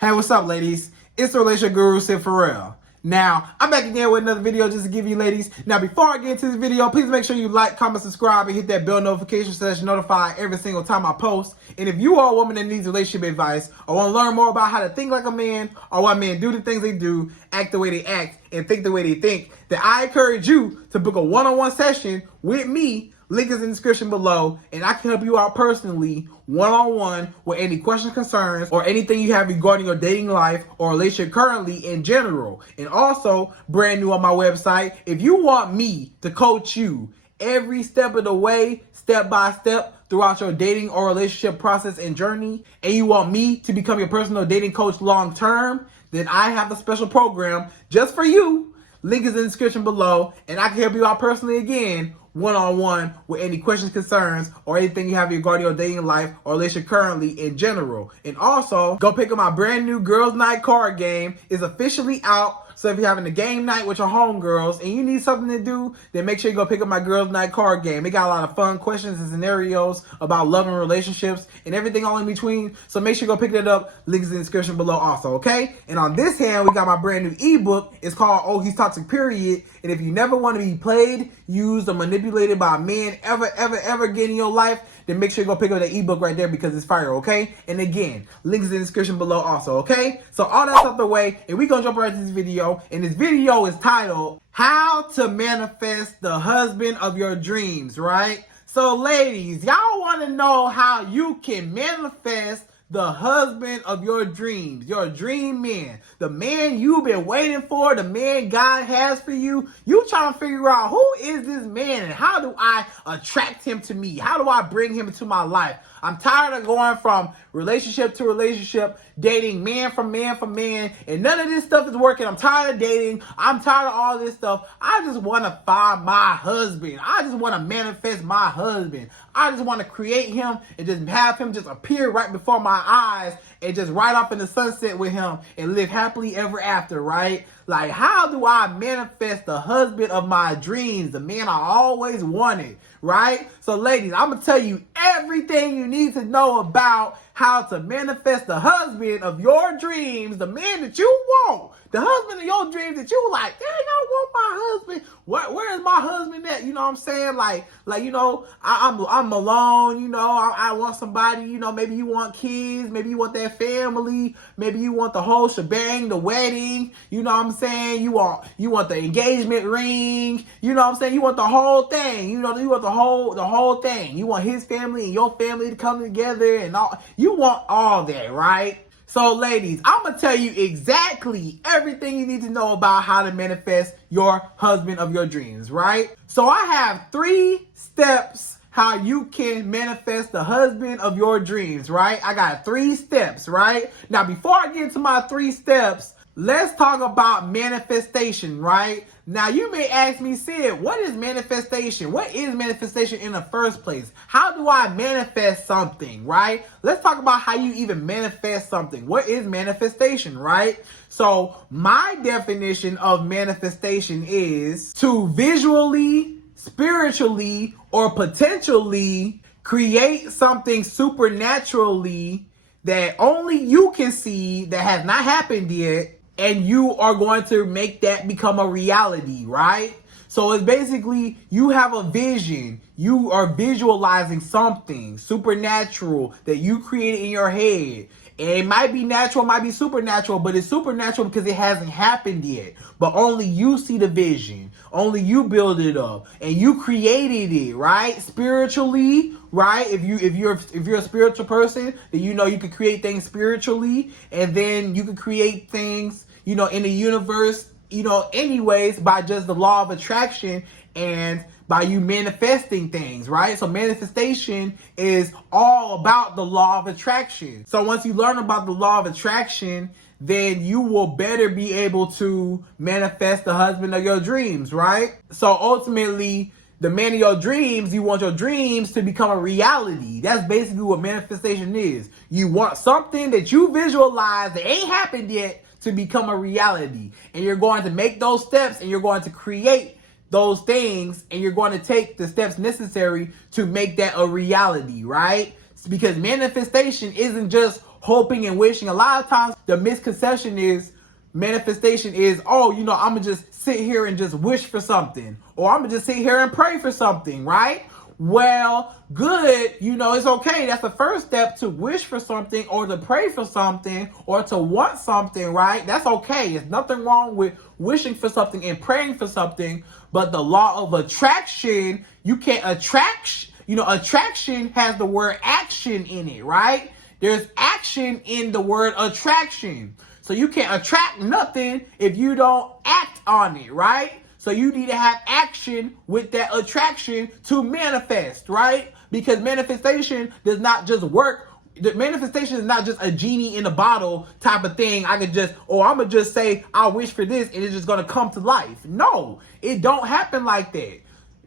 Hey, what's up, ladies? It's the relationship guru, Sydd Ferrell. Now, I'm back again with another video just to give you ladies. Now, before I get into this video, please make sure you like, comment, subscribe, and hit that bell notification so that you're notified every single time I post. And if you are a woman that needs relationship advice or want to learn more about how to think like a man or why men do the things they do, act the way they act, and think the way they think, then I encourage you to book a one-on-one session with me. Link is in the description below, and I can help you out personally, one-on-one, with any questions, concerns, or anything you have regarding your dating life or relationship currently in general. And also, brand new on my website, if you want me to coach you every step of the way, step by step, throughout your dating or relationship process and journey, and you want me to become your personal dating coach long-term, then I have a special program just for you. Link is in the description below, and I can help you out personally again, one-on-one, with any questions, concerns, or anything you have regarding your dating life or relationship currently in general. And also, go pick up my brand new Girls Night card game. It's officially out. So if you're having a game night with your homegirls and you need something to do, then make sure you go pick up my Girls Night card game. It got a lot of fun questions and scenarios about love and relationships and everything all in between. So make sure you go pick that up. Links in the description below also, okay? And on this hand, we got my brand new ebook. It's called Oh, He's Toxic, Period. And if you never want to be played, used, or manipulated by a man ever again in your life, then make sure you go pick up that ebook right there because it's fire, okay? And again, links in the description below also, okay? So all that's out the way, and we're going to jump right into this video. And this video is titled, How to Manifest the Husband of Your Dreams, right? So ladies, y'all want to know how you can manifest the husband of your dreams, your dream man, the man you've been waiting for, the man God has for you. You trying to figure out, who is this man and how do I attract him to me? How do I bring him into my life? I'm tired of going from relationship to relationship, dating man from man, and none of this stuff is working. I'm tired of dating. I'm tired of all this stuff. I just want to find my husband. I just want to manifest my husband. I just want to create him and just have him just appear right before my eyes and just ride off in the sunset with him and live happily ever after, right? Like, how do I manifest the husband of my dreams, the man I always wanted, right? So ladies, I'm going to tell you everything you need to know about how to manifest the husband of your dreams, the man that you want, the husband of your dreams that you like, dang, I want my husband. Where is my husband at? You know what I'm saying? Like you know, I'm alone, you know, I want somebody, you know, maybe you want kids, maybe you want that family, maybe you want the whole shebang, the wedding, you know what I'm saying? You want the engagement ring, you know what I'm saying? You want the whole thing, you know, you want the whole thing. You want his family and your family to come together and all. You want all that, right? So ladies, I'm going to tell you exactly everything you need to know about how to manifest your husband of your dreams, right? So I have 3 steps how you can manifest the husband of your dreams, right? I got 3 steps, right? Now, before I get into my 3 steps, let's talk about manifestation, right? Now, you may ask me, Sydd, what is manifestation? What is manifestation in the first place? How do I manifest something, right? Let's talk about how you even manifest something. What is manifestation, right? So, my definition of manifestation is to visually, spiritually, or potentially create something supernaturally that only you can see that has not happened yet, and you are going to make that become a reality, right? So it's basically, you have a vision. You are visualizing something supernatural that you created in your head. And it might be natural, might be supernatural, but it's supernatural because it hasn't happened yet. But only you see the vision. Only you build it up. And you created it, right? Spiritually, right? If you're a spiritual person, then you know you can create things spiritually. And then you can create things, you know, in the universe, you know, anyways, by just the law of attraction and by you manifesting things, right? So manifestation is all about the law of attraction. So once you learn about the law of attraction, then you will better be able to manifest the husband of your dreams, right? So ultimately, the man of your dreams, you want your dreams to become a reality. That's basically what manifestation is. You want something that you visualize that ain't happened yet to become a reality. And you're going to make those steps and you're going to create those things and you're going to take the steps necessary to make that a reality, right? Because manifestation isn't just hoping and wishing. A lot of times the misconception is manifestation is, oh, you know, I'm gonna just sit here and just wish for something, or I'm gonna just sit here and pray for something, right? Well, good, you know, it's okay. That's the first step, to wish for something or to pray for something or to want something, right? That's okay. There's nothing wrong with wishing for something and praying for something, but the law of attraction, you can't attract, you know, attraction has the word action in it, right? There's action in the word attraction. So you can't attract nothing if you don't act on it, right? So you need to have action with that attraction to manifest, right? Because manifestation does not just work. The manifestation is not just a genie in a bottle type of thing. I could just, or I'm gonna just say, I wish for this and it's just gonna come to life. No, it don't happen like that.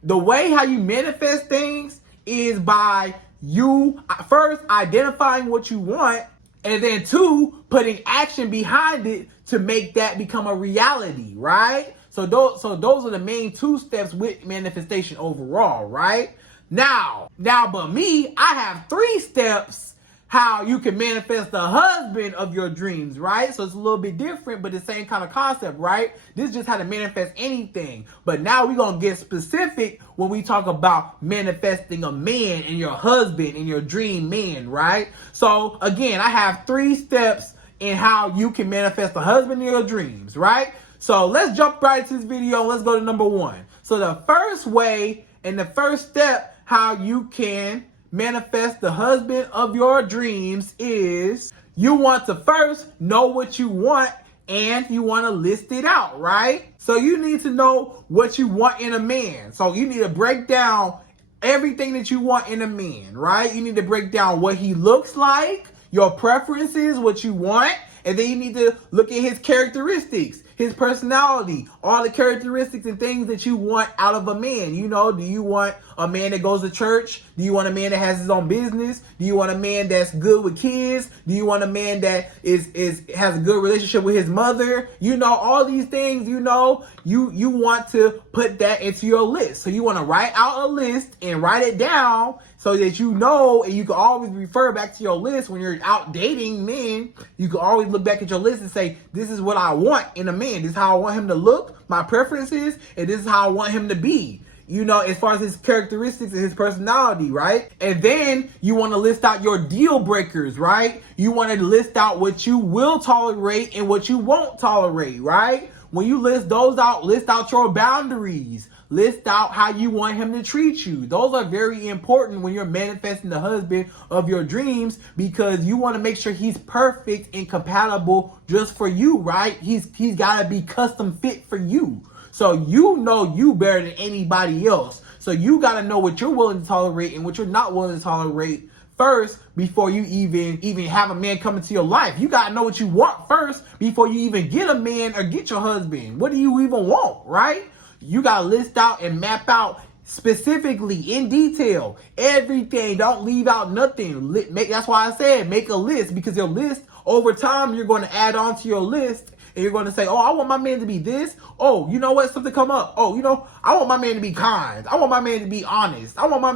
The way how you manifest things is by you first identifying what you want, and then two, putting action behind it to make that become a reality, right? So those are the main two steps with manifestation overall, right? Now, but me, I have 3 steps how you can manifest the husband of your dreams, right? So it's a little bit different, but the same kind of concept, right? This is just how to manifest anything. But now we're going to get specific when we talk about manifesting a man and your husband and your dream man, right? So again, I have 3 steps in how you can manifest the husband of your dreams, right? So let's jump right into this video and let's go to number 1. So the first way and the first step how you can manifest the husband of your dreams is you want to first know what you want and you want to list it out, right? So you need to know what you want in a man. So you need to break down everything that you want in a man, right? You need to break down what he looks like, your preferences, what you want, and then you need to look at his characteristics, his personality, all the characteristics and things that you want out of a man. You know, do you want a man that goes to church? Do you want a man that has his own business? Do you want a man that's good with kids? Do you want a man that has a good relationship with his mother? You know, all these things, you know, you want to put that into your list. So you want to write out a list and write it down so that you know, and you can always refer back to your list when you're out dating men. You can always look back at your list and say, this is what I want in a man. This is how I want him to look, my preferences, and this is how I want him to be. You know, as far as his characteristics and his personality, right? And then you want to list out your deal breakers, right? You want to list out what you will tolerate and what you won't tolerate, right? When you list those out, list out your boundaries. List out how you want him to treat you. Those are very important when you're manifesting the husband of your dreams, because you want to make sure he's perfect and compatible just for you, right? He's got to be custom fit for you. So you know you better than anybody else. So you got to know what you're willing to tolerate and what you're not willing to tolerate first before you even have a man come into your life. You got to know what you want first before you even get a man or get your husband. What do you even want, right? You got to list out and map out specifically in detail everything. Don't leave out nothing. That's why I said make a list, because your list over time you're going to add on to your list. And you're going to say, oh, I want my man to be this. Oh, you know what? Something come up. Oh, you know, I want my man to be kind. I want my man to be honest. I want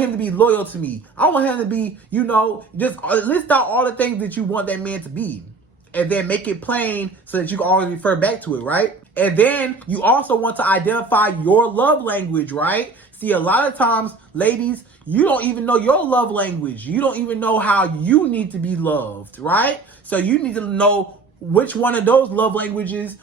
him to be loyal to me. I want him to be, you know, just list out all the things that you want that man to be. And then make it plain so that you can always refer back to it, right? And then you also want to identify your love language, right? See, a lot of times, ladies, you don't even know your love language. You don't even know how you need to be loved, right? So you need to know which one of those love languages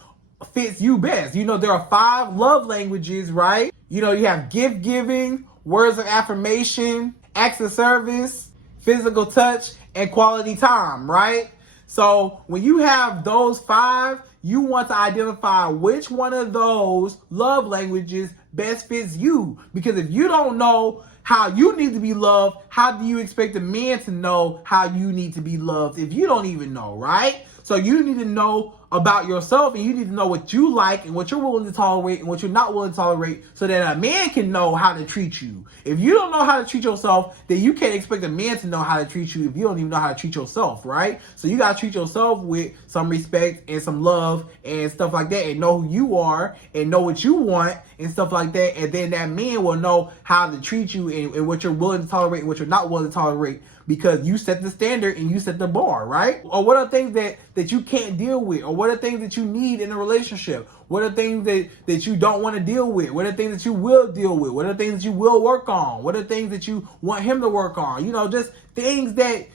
fits you best. You know, there are 5 love languages, right? You know, you have gift giving, words of affirmation, acts of service, physical touch, and quality time, right? So when you have those 5, you want to identify which one of those love languages best fits you. Because if you don't know how you need to be loved, how do you expect a man to know how you need to be loved if you don't even know, right? So you need to know about yourself, and you need to know what you like and what you're willing to tolerate and what you're not willing to tolerate, so that a man can know how to treat you. If you don't know how to treat yourself, then you can't expect a man to know how to treat you if you don't even know how to treat yourself, right? So you got to treat yourself with some respect and some love and stuff like that, and know who you are and know what you want and stuff like that. And then that man will know how to treat you and what you're willing to tolerate and what you're not willing to tolerate because you set the standard and you set the bar, right? Or what are things that you can't deal with? Or what are things that you need in a relationship? What are things that you don't want to deal with? What are things that you will deal with? What are things that you will work on? What are things that you want him to work on? Just things that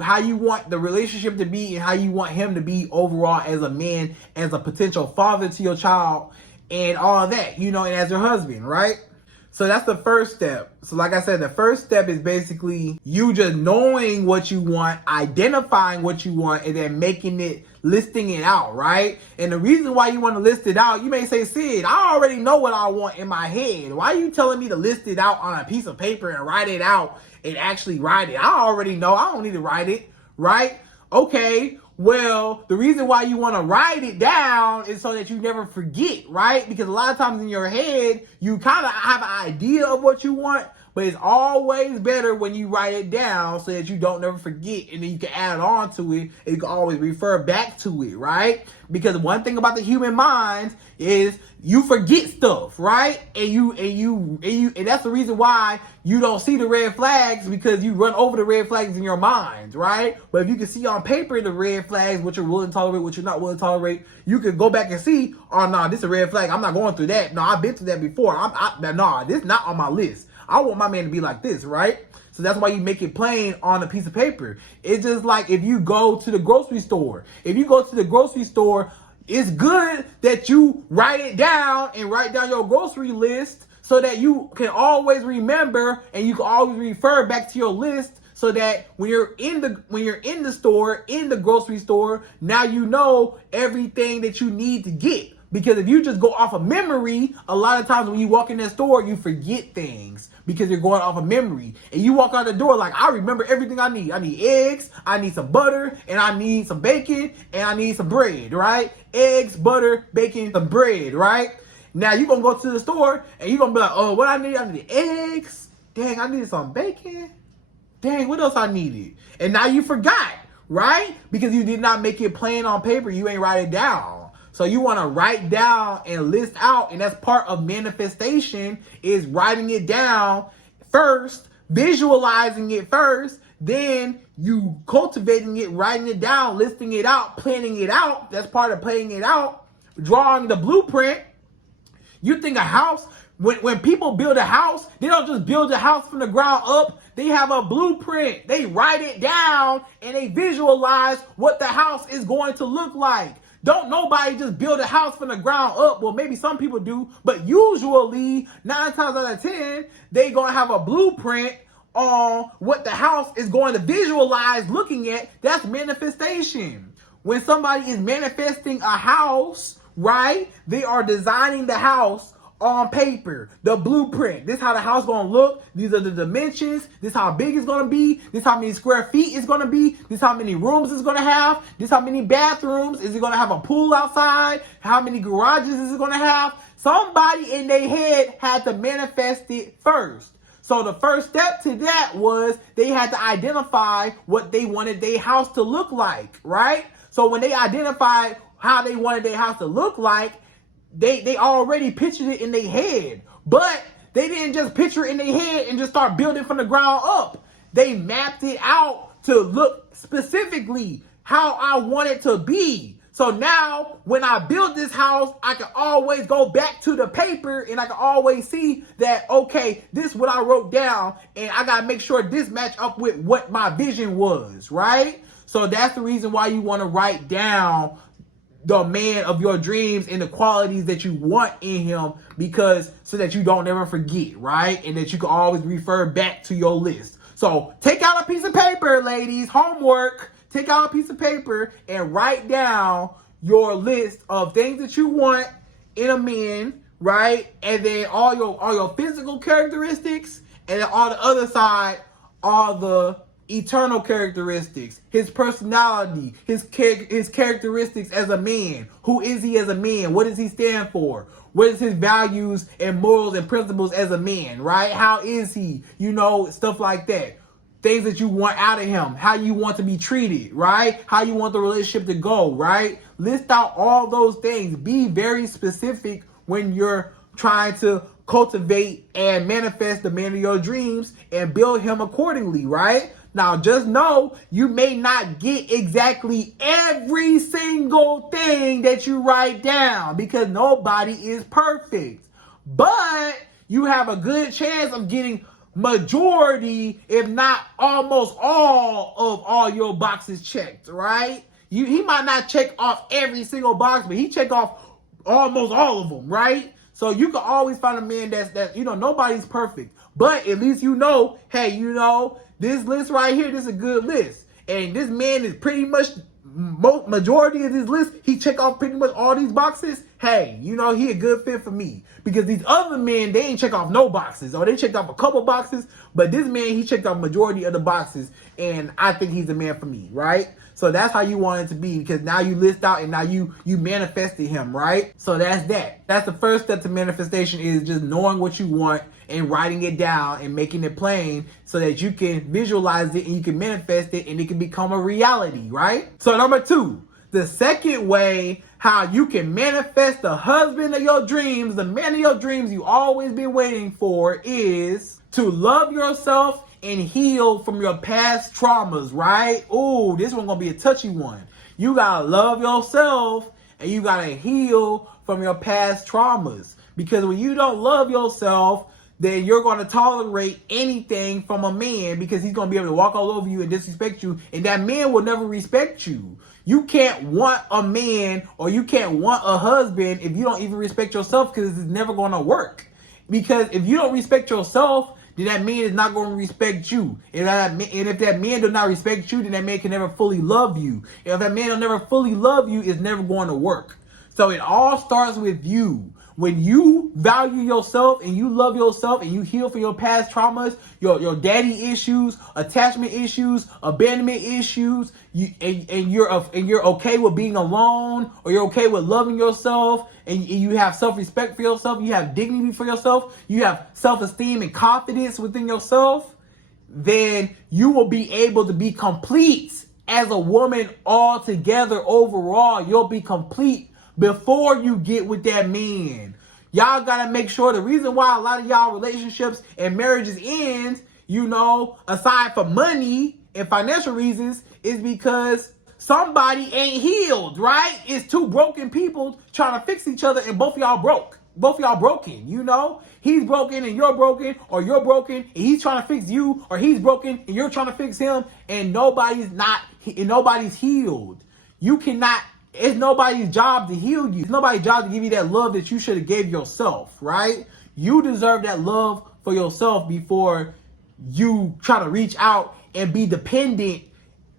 how you want the relationship to be and how you want him to be overall as a man, as a potential father to your child, and all that, and as your husband, right? So that's the first step. So like I said, the first step is basically you just knowing what you want, identifying what you want, and then listing it out, right? And the reason why you want to list it out, you may say, Sid, I already know what I want in my head. Why are you telling me to list it out on a piece of paper and write it out and actually write it? I already know. I don't need to write it, right? Okay, well, the reason why you want to write it down is so that you never forget, right? Because a lot of times in your head, you kind of have an idea of what you want, but it's always better when you write it down so that you don't never forget, and then you can add on to it, and you can always refer back to it, right? Because one thing about the human mind is you forget stuff, right? And that's the reason why you don't see the red flags, because you run over the red flags in your mind, right? But if you can see on paper the red flags, what you're willing to tolerate, what you're not willing to tolerate, you can go back and see, oh no, this is a red flag. I'm not going through that. No, I've been through that before. No, this is not on my list. I want my man to be like this, right? So that's why you make it plain on a piece of paper. It's just like if you go to the grocery store. If you go to the grocery store, it's good that you write it down and write down your grocery list so that you can always remember and you can always refer back to your list, so that when you're in the store, in the grocery store, now you know everything that you need to get. Because if you just go off of memory, a lot of times when you walk in that store, you forget things because you're going off of memory. And you walk out the door like, I remember everything I need. I need eggs, I need some butter, and I need some bacon, and I need some bread, right? Eggs, butter, bacon, some bread, right? Now you're going to go to the store and you're going to be like, oh, what I need? I need eggs. Dang, I needed some bacon. Dang, what else I needed? And now you forgot, right? Because you did not make it plain on paper. You ain't write it down. So you want to write down and list out, and that's part of manifestation, is writing it down first, visualizing it first, then you cultivating it, writing it down, listing it out, planning it out. That's part of planning it out, drawing the blueprint. You think a house, when people build a house, they don't just build a house from the ground up. They have a blueprint. They write it down and they visualize what the house is going to look like. Don't nobody just build a house from the ground up. Well, maybe some people do, but usually 9 times out of 10, they gonna have a blueprint on what the house is going to visualize looking at. That's manifestation. When somebody is manifesting a house, right, they are designing the house on paper, the blueprint. This is how the house gonna look. These are the dimensions. This is how big it's gonna be. This is how many square feet it's gonna be. This is how many rooms it's gonna have. This is how many bathrooms. Is it gonna have a pool outside? How many garages is it gonna have? Somebody in their head had to manifest it first. So the first step to that was they had to identify what they wanted their house to look like, right? So when they identified how they wanted their house to look like, they already pictured it in their head. But they didn't just picture it in their head and just start building from the ground up. They mapped it out to look specifically how I want it to be. So now when I build this house, I can always go back to the paper and I can always see that, okay, this is what I wrote down, and I got to make sure this match up with what my vision was, right? So that's the reason why you want to write down the man of your dreams and the qualities that you want in him, because so that you don't ever forget, right? And that you can always refer back to your list. So take out a piece of paper, ladies, homework. Take out a piece of paper and write down your list of things that you want in a man, right? And then all your physical characteristics, and then on the other side, all the eternal characteristics, his personality, his characteristics as a man. Who is he as a man? What does he stand for? What is his values and morals and principles as a man, right? How is he? Stuff like that. Things that you want out of him, how you want to be treated, right? How you want the relationship to go, right? List out all those things. Be very specific when you're trying to cultivate and manifest the man of your dreams and build him accordingly, right? Now, just know you may not get exactly every single thing that you write down because nobody is perfect. But you have a good chance of getting majority, if not almost all your boxes checked, right? He might not check off every single box, but he check off almost all of them, right? So you can always find a man that's nobody's perfect. But at least hey, this list right here, this is a good list. And this man is pretty much, majority of this list, he check off pretty much all these boxes. Hey, he a good fit for me. Because these other men, they ain't check off no boxes. Or they checked off a couple boxes. But this man, he checked off majority of the boxes. And I think he's the man for me, right? So that's how you want it to be, because now you list out and now you manifested him, right? So that's that. That's the first step to manifestation, is just knowing what you want and writing it down and making it plain so that you can visualize it and you can manifest it and it can become a reality, right? So number 2, the second way how you can manifest the husband of your dreams, the man of your dreams you always been waiting for, is to love yourself and heal from your past traumas, right? Ooh, this one gonna be a touchy one. You gotta love yourself and you gotta heal from your past traumas. Because when you don't love yourself, then you're gonna tolerate anything from a man, because he's gonna be able to walk all over you and disrespect you, and that man will never respect you. You can't want a man or you can't want a husband if you don't even respect yourself, because it's never gonna work. Because if you don't respect yourself, then that man is not going to respect you. And if that man does not respect you, then that man can never fully love you. And if that man will never fully love you, it's never going to work. So it all starts with you. When you value yourself and you love yourself and you heal from your past traumas, your daddy issues, attachment issues, abandonment issues, you're okay with being alone, or you're okay with loving yourself, and you have self-respect for yourself, you have dignity for yourself, you have self-esteem and confidence within yourself, then you will be able to be complete as a woman altogether. Overall, you'll be complete before you get with that man. Y'all gotta make sure, the reason why a lot of y'all relationships and marriages end, aside from money and financial reasons, is because somebody ain't healed, right? It's two broken people trying to fix each other, and both of y'all broke. Both of y'all broken, He's broken and you're broken, or you're broken and he's trying to fix you, or he's broken and you're trying to fix him, and nobody's healed. It's nobody's job to heal you. It's nobody's job to give you that love that you should have gave yourself, right? You deserve that love for yourself before you try to reach out and be dependent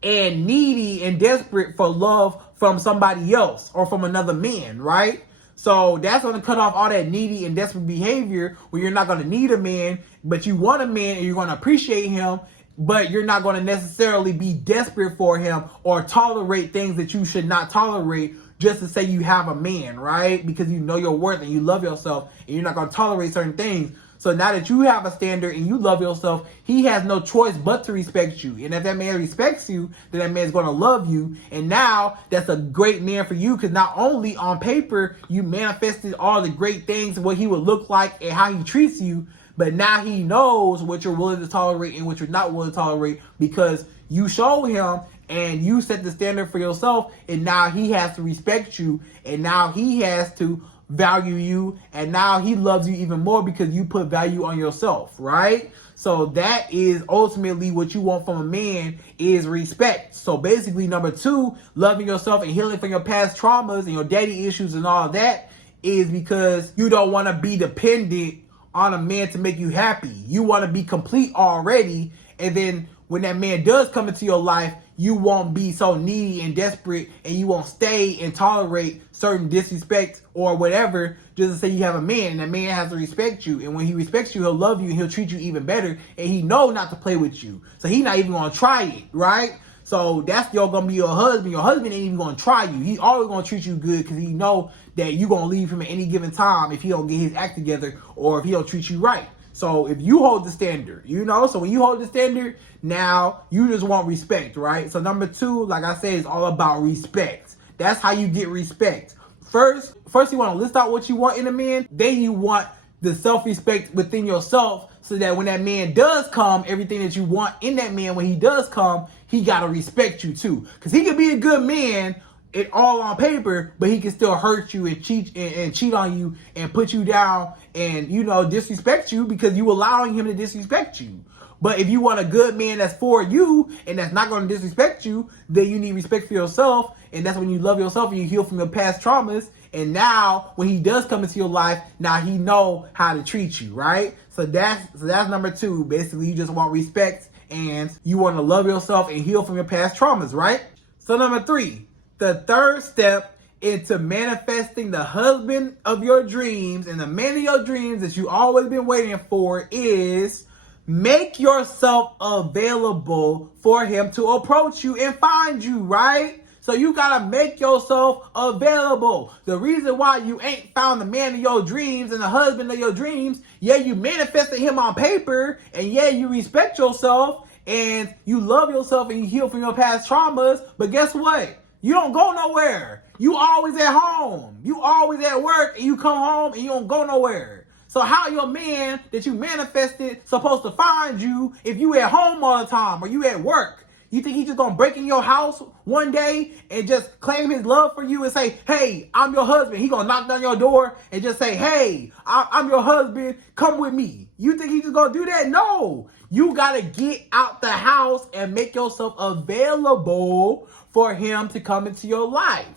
and needy and desperate for love from somebody else or from another man, right? So that's going to cut off all that needy and desperate behavior where you're not going to need a man, but you want a man and you're going to appreciate him, but you're not going to necessarily be desperate for him or tolerate things that you should not tolerate just to say you have a man, right? Because you know your worth and you love yourself and you're not going to tolerate certain things. So now that you have a standard and you love yourself, he has no choice but to respect you. And if that man respects you, then that man's going to love you. And now that's a great man for you, because not only on paper you manifested all the great things, what he would look like and how he treats you, but now he knows what you're willing to tolerate and what you're not willing to tolerate, because you show him and you set the standard for yourself, and now he has to respect you, and now he has to value you, and now he loves you even more because you put value on yourself, right? So that is ultimately what you want from a man, is respect. So basically, number 2, loving yourself and healing from your past traumas and your daddy issues and all that, is because you don't want to be dependent on a man to make you happy. You want to be complete already, and then when that man does come into your life, you won't be so needy and desperate, and you won't stay and tolerate certain disrespect or whatever just to say you have a man, and that man has to respect you. And when he respects you, he'll love you and he'll treat you even better, and he know not to play with you. So he's not even going to try it, right? So that's going to be your husband. Your husband ain't even going to try you. He's always going to treat you good because he know that you're going to leave him at any given time if he don't get his act together or if he don't treat you right. So if you hold the standard, so when you hold the standard, now you just want respect, right? So number 2, like I said, is all about respect. That's how you get respect. First you want to list out what you want in a man. Then you want the self-respect within yourself so that when that man does come, everything that you want in that man, when he does come, he gotta respect you too. Because he can be a good man, it all on paper, but he can still hurt you and cheat on you and put you down and, you know, disrespect you because you allowing him to disrespect you. But if you want a good man that's for you and that's not going to disrespect you, then you need respect for yourself. And that's when you love yourself and you heal from your past traumas. And now when he does come into your life, now he know how to treat you, right? So that's number 2. Basically, you just want respect and you want to love yourself and heal from your past traumas, right? So number 3, the third step into manifesting the husband of your dreams and the man of your dreams that you always been waiting for is make yourself available for him to approach you and find you, right? So you gotta make yourself available. The reason why you ain't found the man of your dreams and the husband of your dreams, yeah, you manifested him on paper, and yeah, you respect yourself, and you love yourself, and you heal from your past traumas, but guess what? You don't go nowhere. You always at home. You always at work, and you come home, and you don't go nowhere. So how your man that you manifested supposed to find you if you at home all the time or you at work? You think he's just gonna break in your house one day and just claim his love for you and say, hey, I'm your husband? He gonna knock down your door and just say, hey, I'm your husband, come with me. You think he's just gonna do that? No. You gotta get out the house and make yourself available for him to come into your life.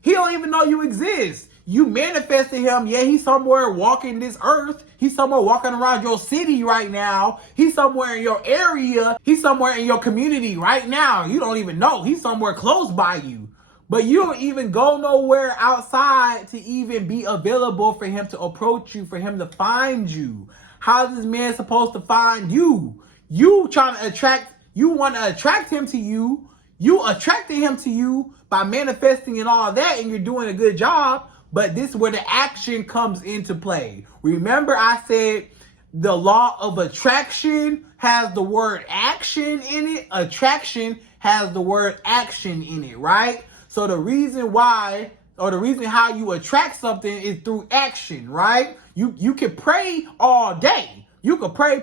He don't even know you exist. You manifested him. Yeah, he's somewhere walking this earth. He's somewhere walking around your city right now. He's somewhere in your area. He's somewhere in your community right now. You don't even know. He's somewhere close by you. But you don't even go nowhere outside to even be available for him to approach you, for him to find you. How is this man supposed to find you? You want to attract him to you. You attracted him to you by manifesting and all that, and you're doing a good job. But this is where the action comes into play. Remember I said the law of attraction has the word action in it. Attraction has the word action in it, right? So the reason why, or the reason how you attract something is through action, right? You can pray all day. You can pray.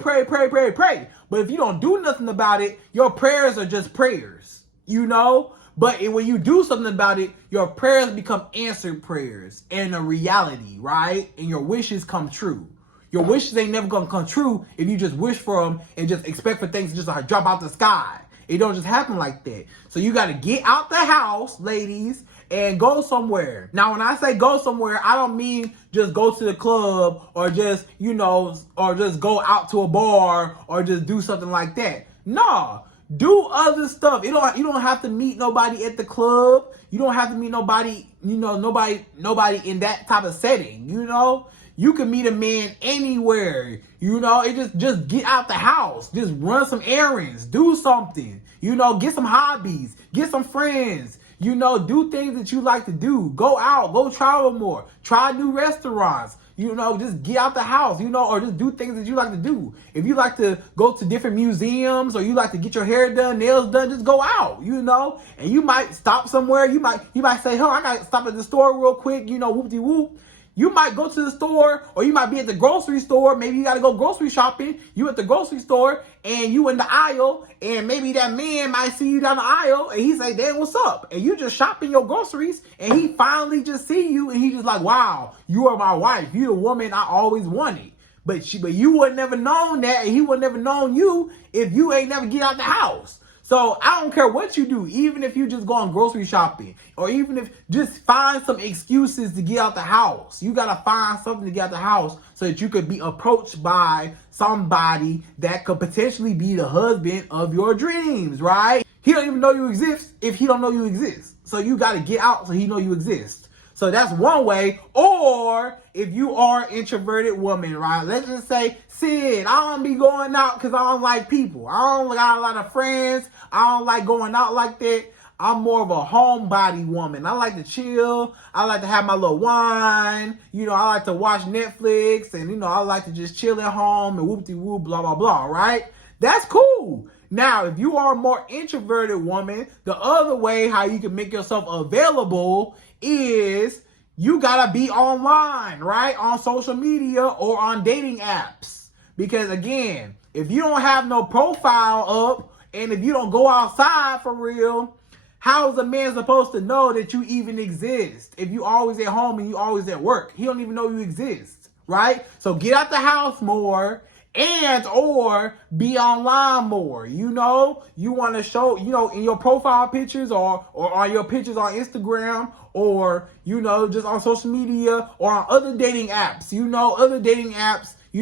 But if you don't do nothing about it, your prayers are just prayers, you know? But when you do something about it, your prayers become answered prayers and a reality, right? And your wishes come true. Your wishes ain't never gonna come true if you just wish for them and just expect for things to just like drop out the sky. It don't just happen like that. So you gotta get out the house, ladies, and go somewhere. Now, when I say go somewhere, I don't mean just go to the club or just, you know, or just go out to a bar or just do something like that. No. Do other stuff. You don't have to meet nobody at the club. You don't have to meet nobody, you know, nobody in that type of setting, you know? You can meet a man anywhere, you know? It just get out the house. Just run some errands. Do something. You know, get some hobbies. Get some friends. You know, do things that you like to do. Go out. Go travel more. Try new restaurants. You know, just get out the house, you know, or just do things that you like to do. If you like to go to different museums or you like to get your hair done, nails done, just go out, you know. And you might stop somewhere. You might say, oh, I got to stop at the store real quick, you know, whoop-de-whoop. You might go to the store or you might be at the grocery store. Maybe you got to go grocery shopping. You at the grocery store and you in the aisle and maybe that man might see you down the aisle and he say, damn, what's up? And you just shopping your groceries and he finally just see you and he just like, wow, you are my wife. You the woman I always wanted. But you would never known that and he would never known you if you ain't never get out the house. So I don't care what you do, even if you just go on grocery shopping or even if just find some excuses to get out the house. You got to find something to get out the house so that you could be approached by somebody that could potentially be the husband of your dreams, right? He don't even know you exist if he don't know you exist. So you got to get out so he know you exist. So that's one way. Or if you are an introverted woman, right? Let's just say, Sydd, I don't be going out because I don't like people. I don't got a lot of friends. I don't like going out like that. I'm more of a homebody woman. I like to chill. I like to have my little wine. You know, I like to watch Netflix. And, you know, I like to just chill at home and whoop-de-whoop, blah, blah, blah, right? That's cool. Now, if you are a more introverted woman, the other way how you can make yourself available is you gotta be online, right? On social media or on dating apps. Because again, if you don't have no profile up, and if you don't go outside for real, how is a man supposed to know that you even exist? If you always at home and you always at work, he don't even know you exist, right? So get out the house more and or be online more. You know, you want to show, you know, in your profile pictures or on your pictures on Instagram or, you know, just on social media or on other dating apps, you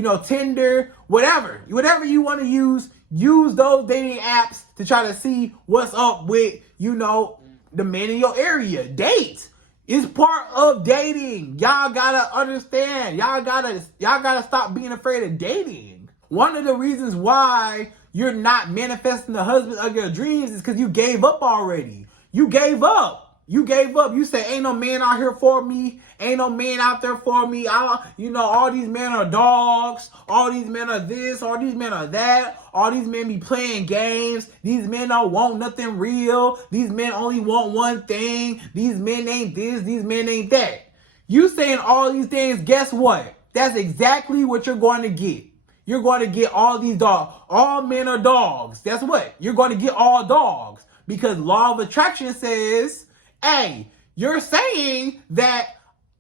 know, Tinder, whatever you want to use those dating apps to try to see what's up with, you know, the men in your area. Date. It's part of dating. Y'all gotta understand. Y'all gotta stop being afraid of dating. One of the reasons why you're not manifesting the husband of your dreams is because you gave up already. You gave up. You say, ain't no man out here for me. Ain't no man out there for me. You know, all these men are dogs. All these men are this. All these men are that. All these men be playing games. These men don't want nothing real. These men only want one thing. These men ain't this. These men ain't that. You saying all these things, guess what? That's exactly what you're going to get. You're going to get all these dogs. All men are dogs. That's what? You're going to get all dogs. Because law of attraction says, hey, you're saying that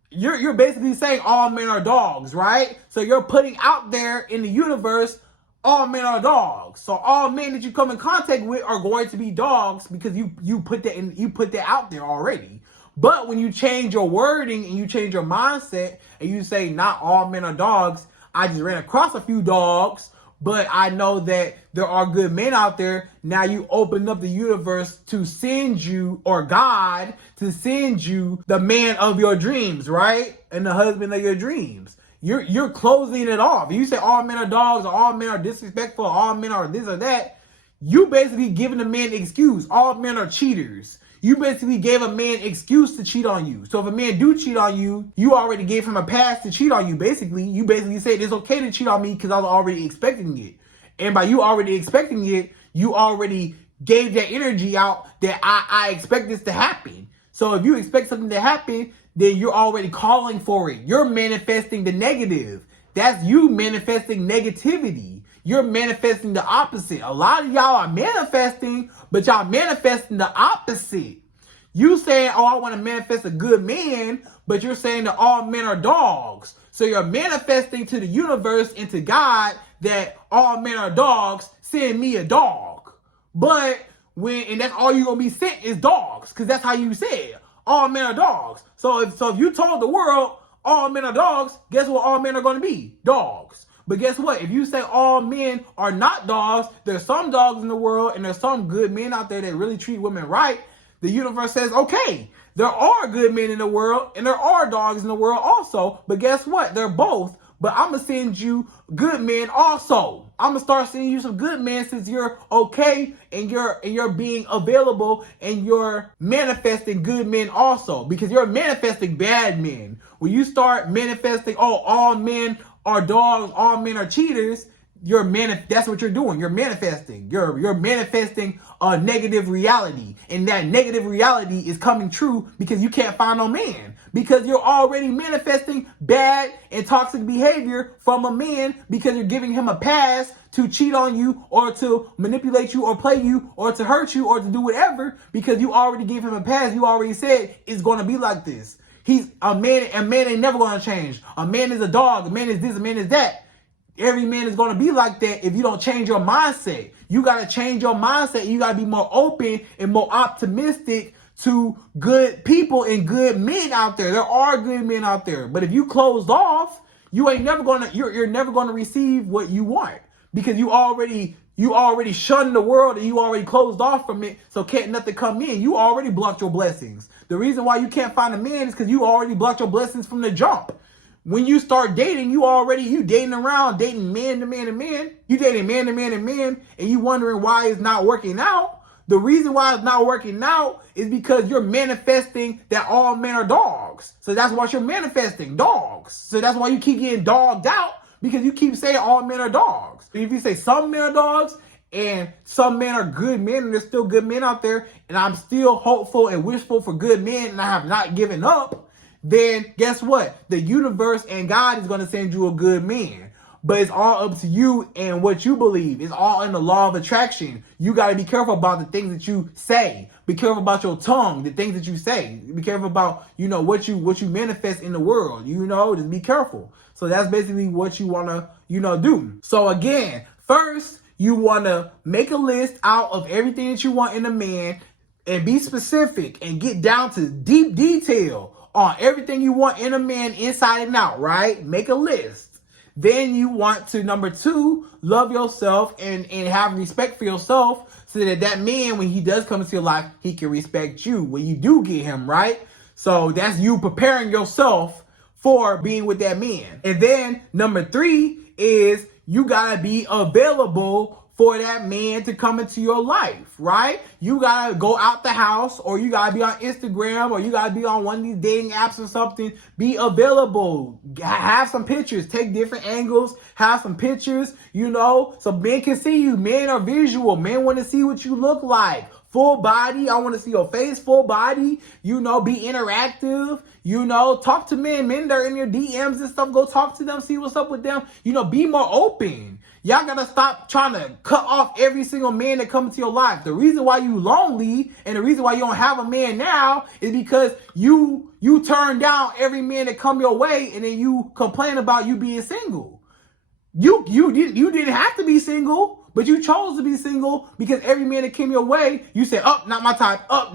you're basically saying all men are dogs, right? So you're putting out there in the universe, all men are dogs. So all men that you come in contact with are going to be dogs because you put that out there already. But when you change your wording and you change your mindset and you say not all men are dogs, I just ran across a few dogs, but I know that there are good men out there. Now you open up the universe to send you, or God to send you, the man of your dreams, right? And the husband of your dreams. You're closing it off. If you say all men are dogs, or all men are disrespectful, or all men are this or that, you basically giving the man an excuse. All men are cheaters. You basically gave a man an excuse to cheat on you. So if a man do cheat on you, you already gave him a pass to cheat on you, basically. You basically said it's okay to cheat on me because I was already expecting it. And by you already expecting it, you already gave that energy out that I expect this to happen. So if you expect something to happen, then you're already calling for it. You're manifesting the negative. That's you manifesting negativity. You're manifesting the opposite. A lot of y'all are manifesting, but y'all manifesting the opposite. You saying, oh, I want to manifest a good man, but you're saying that all men are dogs. So you're manifesting to the universe and to God that all men are dogs, send me a dog. But and that's all you're going to be sent is dogs, because that's how you said. All men are dogs. So if you told the world all men are dogs, guess what all men are going to be? Dogs. But guess what? If you say all men are not dogs, there's some dogs in the world and there's some good men out there that really treat women right. The universe says, okay, there are good men in the world and there are dogs in the world also. But guess what? They're both. But I'm going to send you good men also. I'm going to start sending you some good men since you're okay and you're being available and you're manifesting good men also. Because you're manifesting bad men. When you start manifesting, oh, all men are dogs, all men are cheaters, that's what you're doing. You're manifesting. You're manifesting a negative reality. And that negative reality is coming true because you can't find no man. Because you're already manifesting bad and toxic behavior from a man because you're giving him a pass to cheat on you or to manipulate you or play you or to hurt you or to do whatever because you already gave him a pass. You already said it's going to be like this. He's a man ain't never going to change. A man is a dog. A man is this, a man is that. Every man is going to be like that if you don't change your mindset. You got to change your mindset. You got to be more open and more optimistic to good people and good men out there. There are good men out there. But if you closed off, you're never going to receive what you want because you already shunned the world and you already closed off from it. So can't nothing come in. You already blocked your blessings. The reason why you can't find a man is because you already blocked your blessings from the jump. When you start dating, you dating around, dating man to man to man. You dating man to man to man, and you wondering why it's not working out. The reason why it's not working out is because you're manifesting that all men are dogs. So that's what you're manifesting, dogs. So that's why you keep getting dogged out because you keep saying all men are dogs. If you say some men are dogs and some men are good men and there's still good men out there and I'm still hopeful and wishful for good men and I have not given up, then guess what? The universe and God is going to send you a good man. But it's all up to you and what you believe. It's all in the law of attraction. You got to be careful about the things that you say. Be careful about your tongue, the things that you say. Be careful about, what you manifest in the world. Just be careful. So that's basically what you want to, do. So again, first, you want to make a list out of everything that you want in a man and be specific and get down to deep detail on everything you want in a man inside and out, right? Make a list. Then you want to, number 2, love yourself and have respect for yourself so that man, when he does come into your life, he can respect you when you do get him, right? So that's you preparing yourself for being with that man. And then number 3 is you gotta be available for that man to come into your life, right? You gotta go out the house, or you gotta be on Instagram, or you gotta be on one of these dating apps or something. Be available. Have some pictures. Take different angles. Have some pictures, so men can see you. Men are visual. Men want to see what you look like. Full body. I want to see your face, full body. Be interactive. Talk to men. Men that are in your DMs and stuff. Go talk to them. See what's up with them. Be more open. Y'all gotta stop trying to cut off every single man that comes into your life. The reason why you lonely and the reason why you don't have a man now is because you turn down every man that come your way, and then you complain about you being single. You didn't have to be single, but you chose to be single because every man that came your way, you said, "Oh, not my type. Oh,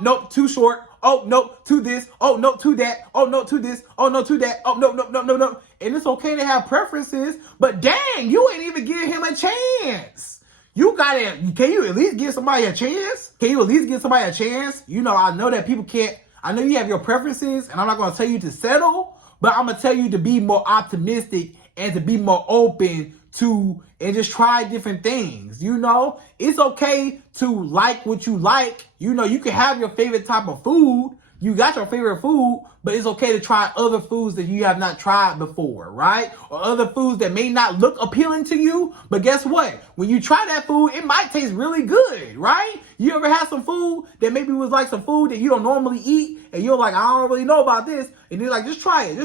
nope, too short. Oh, nope, to this. Oh, no, to that. Oh, no, to this. Oh, no, to that. Oh, no. And it's okay to have preferences, but dang, you ain't even give him a chance. Can you at least give somebody a chance? I know that people can't. I know you have your preferences, and I'm not going to tell you to settle, but I'm going to tell you to be more optimistic and to be more open to and just try different things. It's okay to like what you like. You can have your favorite type of food. You got your favorite food, but it's okay to try other foods that you have not tried before, right? Or other foods that may not look appealing to you, but guess what? When you try that food, it might taste really good, right? You ever had some food that maybe was like some food that you don't normally eat, and you're like, I don't really know about this, and you're like, just try it. And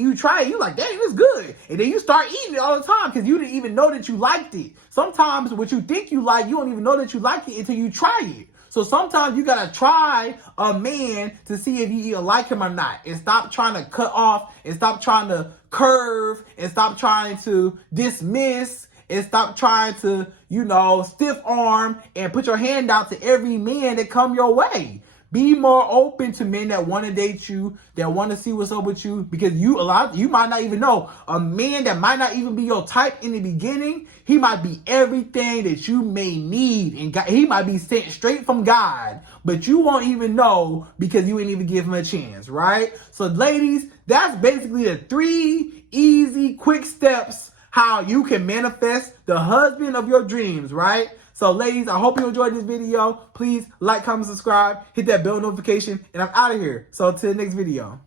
you try it, you're like, dang, it's good. And then you start eating it all the time because you didn't even know that you liked it. Sometimes what you think you like, you don't even know that you like it until you try it. So sometimes you gotta try a man to see if you even like him or not, and stop trying to cut off, and stop trying to curve, and stop trying to dismiss, and stop trying to, stiff arm and put your hand out to every man that come your way. Be more open to men that want to date you, that want to see what's up with you, because you might not even know. A man that might not even be your type in the beginning, he might be everything that you may need, and he might be sent straight from God, but you won't even know because you ain't even give him a chance, right? So ladies, that's basically the 3 easy, quick steps how you can manifest the husband of your dreams, right? So ladies, I hope you enjoyed this video. Please like, comment, subscribe, hit that bell notification, and I'm out of here. So until the next video.